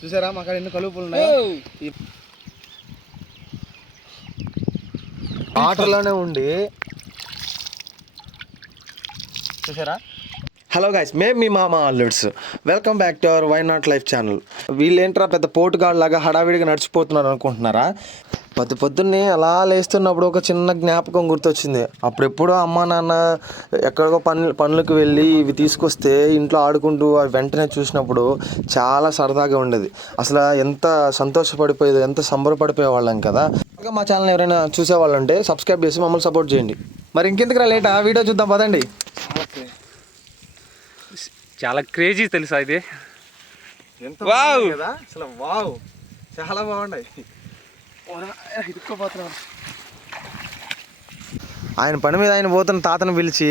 చూసారా మా కాడ ఎన్ని కలుపులు ఉన్నాయి. వాటర్లోనే ఉండి చూసారా. హలో గైస్, మేము మీ మామ అల్లుడ్స్. Welcome back to our Why Not Life channel. వీళ్ళు ఏంట్రా పెద్ద పోటుగాళ్ళలాగా హడావిడిగా నడిచిపోతున్నారు అనుకుంటున్నారా? పొద్దున్నే అలా లేస్తున్నప్పుడు ఒక చిన్న జ్ఞాపకం గుర్తొచ్చింది. అప్పుడెప్పుడో అమ్మా నాన్న ఎక్కడికో పనులకు వెళ్ళి ఇవి తీసుకొస్తే ఇంట్లో ఆడుకుంటూ అవి వెంటనే చూసినప్పుడు చాలా సరదాగా ఉండేది. అసలు ఎంత సంతోషపడిపోయేది, ఎంత సంబరపడిపోయే వాళ్ళం కదా. మా ఛానల్ ఎవరైనా చూసేవాళ్ళు ఉంటే సబ్స్క్రైబ్ చేసి మమ్మల్ని సపోర్ట్ చేయండి. మరి ఇంకెందుకు లేట్, ఆ వీడియో చూద్దాం పదండి. చాలా క్రేజీ తెలుసా ఇది. ఎంత బాగుంది కదా అసలు. వావ్, చాలా బాగున్నాయి. ఆయన పని మీద ఆయన పోతున్న తాతను పిలిచి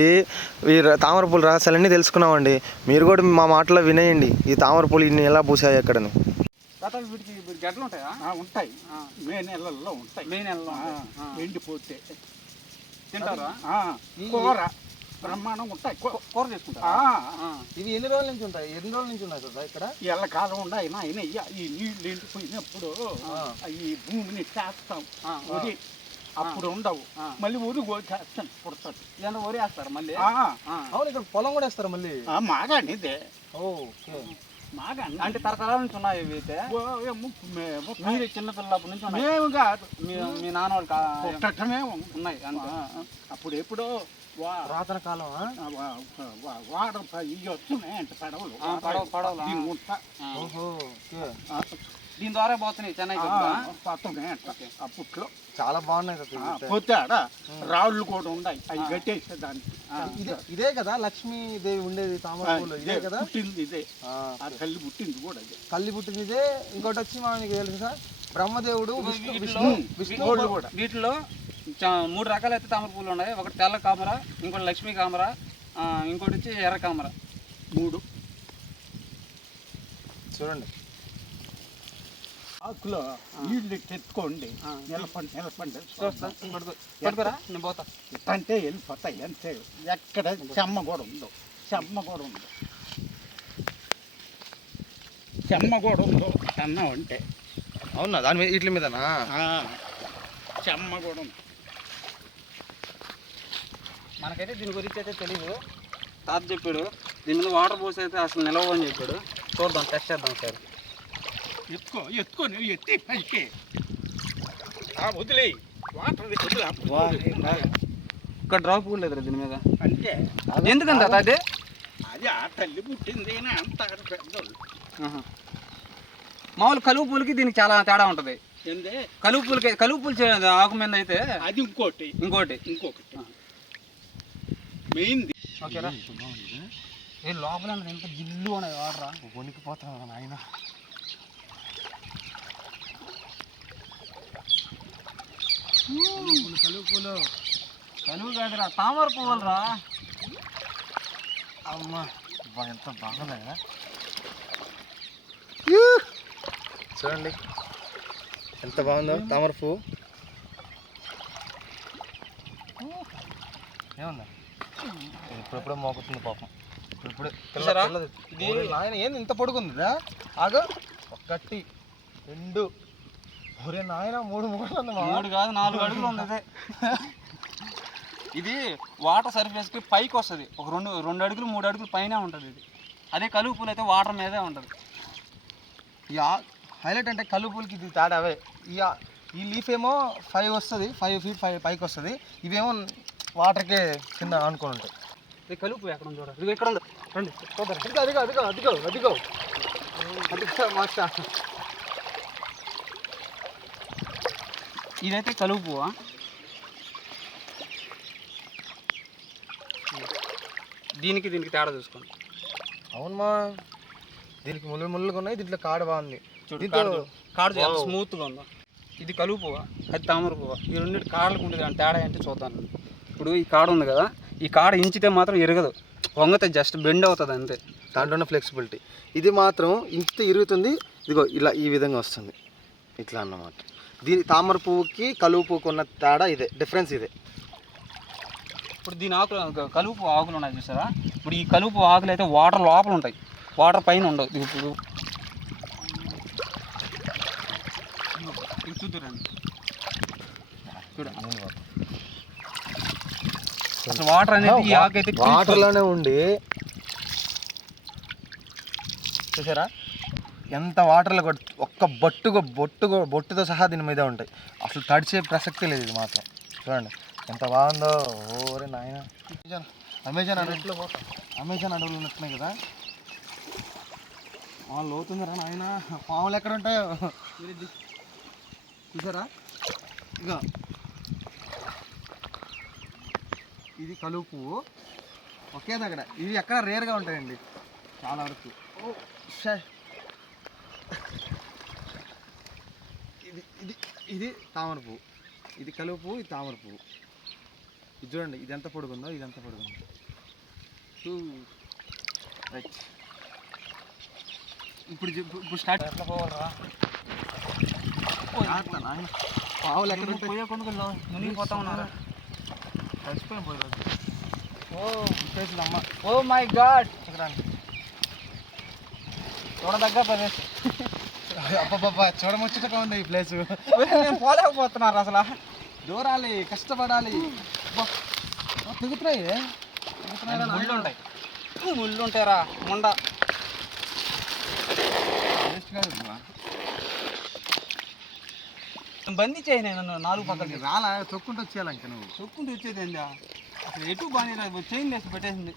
ఈ తామర పూలు రహస్యాలన్నీ తెలుసుకున్నామండి. మీరు కూడా మా మాటలో వినేయండి, ఈ తామర పూలు ఇన్ని ఎలా పూసాయి ఎక్కడని. వీటికి గడ్డలు ఉంటాయా? ఉంటాయి. మే నెలల్లో ఉంటాయి. మే నెలలో ఎండిపోతే తింటారా? కూర బ్రహ్మాండం ఉంటాయి. కూర చేసుకుంటారా? ఇవి ఎన్ని రోజుల నుంచి ఉంటాయి? ఎన్ని రోజుల నుంచి ఉన్నాయి కదా ఇక్కడ? ఎల్లకాలం ఉన్నాయి. ఈ నీళ్ళు ఎండిపోయినప్పుడు ఈ భూమిని చేస్తాం వరి, అప్పుడు ఉండవు. మళ్ళీ ఊరి చేస్తాం పుడతాడు. ఏమన్నా వరేస్తారు మళ్ళీ? అవును, ఇక్కడ పొలం కూడా వేస్తారు మళ్ళీ. మాగాని ఇదే అంటే తరతరాల నుంచి ఉన్నాయి ఇవి అయితే. మీరు చిన్నపిల్లప్పటి నుంచి మేము కాదు, మీ నాన్న వాళ్ళు పుట్టటమే ఉన్నాయి అంతే. అప్పుడు ఎప్పుడో పురాతన కాలం వాడ ఇవి వస్తున్నాయి అంటే పడవలు. పడవలు దీని ద్వారా పోతున్నాయి చెన్నై. అప్పట్లో చాలా బాగున్నాయి. పోతే ఆడ రాళ్ళు కూడా ఉన్నాయి, అవి కట్టేసే దానికి. ఇదే కదా లక్ష్మీదేవి ఉండేది తామర పూలు? ఇదే కదా పుట్టింది, ఇదే ఆ తల్లి పుట్టింది కూడా ఇదే. కల్లి పుట్టింది ఇదే. ఇంకోటి వచ్చి మనకి తెలుసా, బ్రహ్మదేవుడు, విష్ణువుడు కూడా. వీటిలో 3 రకాలు అయితే తామర పూలు ఉన్నాయి. ఒకటి తెల్ల కామర, ఇంకోటి లక్ష్మీ కామర, ఇంకోటి వచ్చి ఎర్ర కామర. 3 చూడండి. ఆకులో నీళ్ళు తెచ్చుకోండి, నిలపండి. పట్టుకురా, నేను పోతా అంటే వెళ్ళిపోతాయి అంతే. ఎక్కడ చెమ్మ కూడా ఉందో, చెమ్మ కూడా ఉందో అన్నం అంటే. అవునా, దాని మీద వీటి మీదనా? చెమ్మ కూడా ఉంది. మనకైతే దీని గురించి అయితే తెలీదు. తాత చెప్పాడు దీని మీద వాటర్ పోసి అయితే అసలు నిలవని చెప్పాడు. చూద్దాం, టెస్ట్ చేద్దాం సార్. ఎత్తుకో నువ్వు ఎత్తి పైకి వదిలే వాటర్ ఇక్కడ డ్రాప్ కూడా లేదు దీని మీద. అంటే ఎందుకంత అదే అది ఆ తల్లి పుట్టింది అంత పెద్దోళ్ళు. మామూలు కలుపు పూలకి దీనికి చాలా తేడా ఉంటుంది. ఏందే కలుపు పూలు ఆకు మీద అయితే అది ఇంకోటి మెయిన్. ఓకేరా, లోపల ఎంత జిల్లు ఉన్నాయి వాడరా, వణికిపోతాను నాయన. కలుపు కాదురా, తామర పువ్వులు రా. అమ్మా ఎంత బాగున్నాయా. చూడండి ఎంత బాగుందో తామర పువ్వు. ఏముందా, ఇప్పుడెప్పుడో మోకుతుంది పాపం. ఇప్పుడు నాయన ఏంది ఇంత పొడుగుందిరా? ఆగో, 1 2 ఒరే నాయన 3 మూడు ఉంది. 3 కాదు 4 అడుగులు ఉంది. ఇది వాటర్ సర్ఫేస్కి పైకి వస్తుంది. ఒక 2 అడుగులు 3 అడుగులు పైన ఉంటుంది ఇది. అదే కలుపు పూలు అయితే వాటర్ మీదే ఉంటుంది. ఈ హైలైట్ అంటే కలుపు పూలకి ఇది తేడా అవే. ఈ లీఫ్ ఏమో 5 వస్తుంది, 5 feet పైకి వస్తుంది. ఇవేమో వాటర్కే కింద ఆనుకొని ఉంటాయి. ఇది కలుపు ఎక్కడ ఉంది చూడండి, ఇక్కడ ఉంది. రండి అదిగో మాస్టర్. ఇదైతే కలుపు పువ్వా? దీనికి తేడా చూసుకోండి. అవునమ్మా, దీనికి ముళ్ళుగా ఉన్నాయి, దీంట్లో కాడ బాగుంది. కాడు చాలా స్మూత్గా ఉందా. ఇది కలుపు పువ్వా, అది తామర పువ్వా? ఈ రెండింటి కాడలకు ఉండేది అంటే తేడా ఏంటి చూద్దాం. ఇప్పుడు ఈ కాడ ఉంది కదా, ఈ కాడ ఇంచితే మాత్రం ఎరగదు, వంగతే జస్ట్ బెండ్ అవుతుంది అంతే. దాంట్లో ఉన్న ఫ్లెక్సిబిలిటీ. ఇది మాత్రం ఇంత ఇరుగుతుంది. ఇదిగో ఇలా ఈ విధంగా వస్తుంది, ఇట్లా అన్నమాట. దీని తామర పువ్వుకి కలుపు పువ్వుకి ఉన్న తేడా ఇదే, డిఫరెన్స్ ఇదే. ఇప్పుడు దీని కలుపు ఆకులు ఉన్నాయి చూసారా. ఇప్పుడు ఈ కలుపు ఆకులు అయితే వాటర్ లోపల ఉంటాయి, వాటర్ పైన ఉండవు. ఇప్పుడు చూద్దురండి చూడ అసలు వాటర్ అనేది ఈ ఆకు అయితే వాటర్లోనే ఉండి చూసారా ఎంత వాటర్లో ఒక్క బొట్టుతో సహా దీని మీద ఉంటాయి. అసలు తడిచే ప్రసక్తి లేదు ఇది మాత్రం. చూడండి ఎంత బాగుందో. ఓరే నాయన అమెజాన్ అడవులు ఉన్నట్టున్నాయి కదా. వాళ్ళు లోతుందిరా నాయన. పాములు ఎక్కడ ఉంటాయో చూసారా. ఇక ఇది కలువ పువ్వు ఒకే దగ్గర. ఇవి ఎక్కడ రేర్గా ఉంటాయండి చాలా వరకు. ఇది తామర పువ్వు, ఇది కలువ పువ్వు, ఇది తామర పువ్వు. ఇది చూడండి ఇది ఎంత పొడుగుందో, ఇది ఎంత పొడుగుందో. రైట్ ఇప్పుడు స్టార్ట్ ఎట్లా పోవాలరా. పావులు ఎక్కడ పోయే కొనుగోలు మునిగిపోతా ఉన్నారా. కలిసిపోయిన పోయి అమ్మ. ఓ మై గాడ్ చూడదగ్గ ప్రదేశం. అబ్బబ్బా చూడముచ్చటగా ఉంది ఈ ప్లేస్. నేను పోలేకపోతున్నారు అసలు. దూరాలి, కష్టపడాలి. తిరుగుతున్నాయి ముళ్ళు ఉంటాయి. ముళ్ళు ఉంటాయిరా ముండ. బందీ చేయి నన్ను 4 పక్కలకి. రాలా తొక్కుంటూ వచ్చేయాలి. ఇంకా నువ్వు తొక్కుంటూ వచ్చేది ఏంది అసలు. ఎటు బాగా చైన్ వేసి పెట్టేసింది.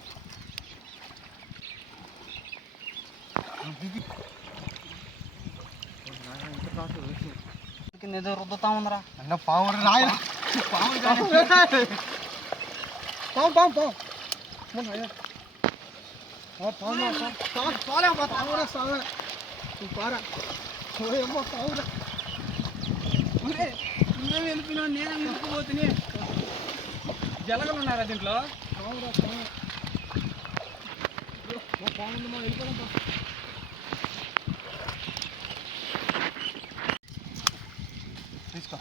ఏదో రుద్దుతా ఉందరా. అయినా పాము రాయన వెళ్ళిపోయినా నేను వెళ్ళిపోతున్నా. జలగలు ఉన్నారా దీంట్లో. తీసుకో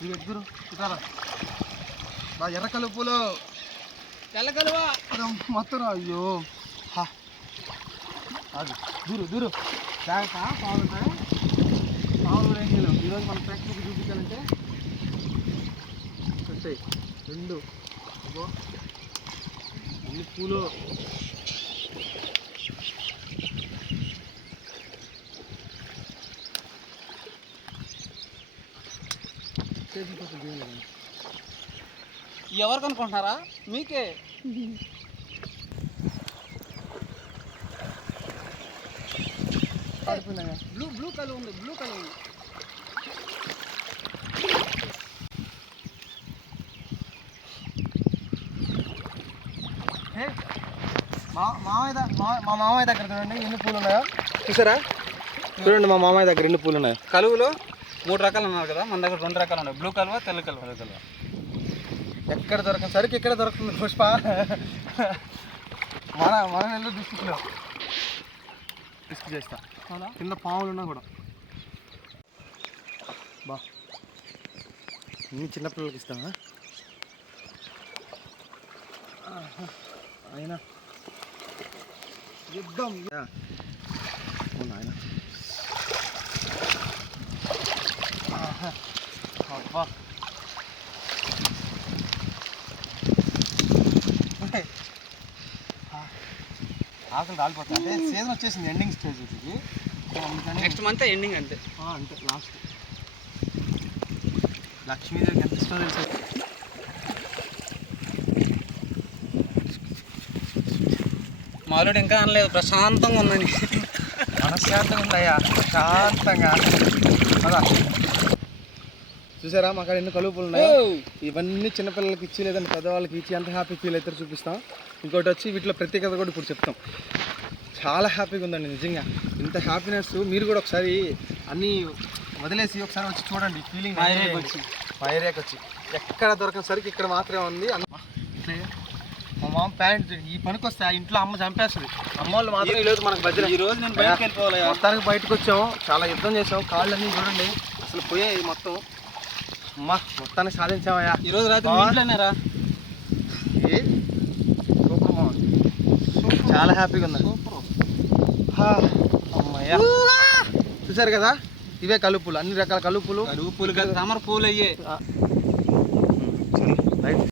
ఇది ఎగ్గురు ఇతారా. నా ఎర్ర కలుపులో తెల్లగలువా మొత్తం. అయ్యో అది దూరు జాగ్రత్త. పావులు ఉంటాయి. పావులు ఏం చేయలేవు. ఈరోజు మనం ప్రాక్టికల్ చూపించాలంటే వచ్చాయి 2 అన్ని పూలు. ఎవరు కనుకుంటున్నారా మీకే. బ్లూ కలర్ ఉంది. బ్లూ కలర్ ఉంది. మా మామయ్య దగ్గర చూడండి ఎన్ని పూలు ఉన్నాయో. చూసారా చూడండి మా మామయ్య దగ్గర ఎన్ని పూలు ఉన్నాయో. కలువులో 3 రకాలు ఉన్నారు కదా, మన దగ్గర 2 రకాలు ఉన్నాయి. బ్లూ కలువ, తెల్ల కలువ. ఎక్కడ దొరకదు సరికి ఎక్కడ దొరుకుతుంది పుష్ప. మన నెల్లూరు డిస్ట్రిక్ట్లో రిస్క్ చేస్తా. కింద పాములు ఉన్నా కూడా బా అన్ని చిన్నపిల్లలకి ఇస్తామా. అయినా యుద్ధం ఆయన అబ్బా. ఆకలి రాలిపోతుంది. అంటే సీజన్ వచ్చేసింది, ఎండింగ్ స్టేజ్ ఇది. నెక్స్ట్ మంత్ ఎండింగ్ అంతే. అంటే లాస్ట్ లక్ష్మీదేవికి ఎంత ఇష్టం తెలుసు. మాలుడు ఇంకా అనలేదు ప్రశాంతంగా ఉందని. మనశ్శాంతంగా ఉందయ్యా, ప్రశాంతంగా. అదా చూసారా మా కాడ ఎన్ని కలుపులు ఉన్నాయో. ఇవన్నీ చిన్నపిల్లలకి ఇచ్చి లేదంటే పెద్దవాళ్ళకి ఇచ్చి ఎంత హ్యాపీ ఫీల్ అవుతారో చూపిస్తాం. ఇంకోటి వచ్చి వీటిలో ప్రత్యేకత కూడా ఇప్పుడు చెప్తాం. చాలా హ్యాపీగా ఉందండి నిజంగా. ఇంత హ్యాపీనెస్ మీరు కూడా ఒకసారి అన్నీ వదిలేసి ఒకసారి వచ్చి చూడండి. ఫీలింగ్ మా ఏరియాకి వచ్చి ఎక్కడ దొరకని సరికి ఇక్కడ మాత్రమే ఉంది. మా మామ ప్యాంట్ ఈ పనికి వస్తే ఆ ఇంట్లో అమ్మ చంపేస్తుంది. అమ్మ వాళ్ళు మాత్రం ఈరోజు మనకు బజ్జీ. ఈరోజు నేను బయటకు వెళ్ళిపోవాలి. మొత్తానికి బయటకు వచ్చాము, చాలా యుద్ధం చేసాము. కాళ్ళన్నీ చూడండి అసలు పోయాయి మొత్తం. అమ్మా మొత్తానికి సాధించామయ్యా. ఈరోజు రాత్రి ఇంట్లోనేరా. సూపర్ మామ, చాలా హ్యాపీగా ఉంది. సూపర్ అమ్మయ్యా. చూసారు కదా ఇవే కలుపులు, అన్ని రకాల కలుపులు. కలుపు పూలు కాదు, తామర పూలు అయ్యే. రైట్.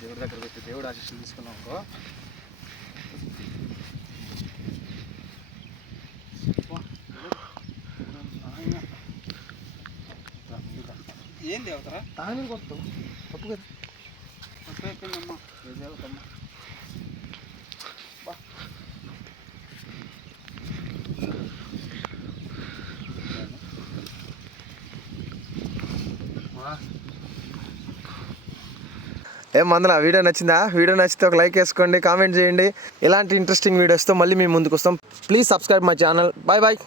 దేవుడి దగ్గర పెట్టి దేవుడు ఆశీస్సులు తీసుకున్నాం అనుకో. ఏం దేవతరా? తాను కొత్త తప్పు కదా. తప్పేమ్మా ఏ దేవతమ్మా. ఏం మందన వీడియో నచ్చిందా? వీడియో నచ్చితే ఒక లైక్ వేసుకోండి, కామెంట్ చేయండి. ఇలాంటి ఇంట్రెస్టింగ్ వీడియోస్తో మళ్ళీ మేము ముందుకు వస్తాం. Please subscribe my channel. Bye bye.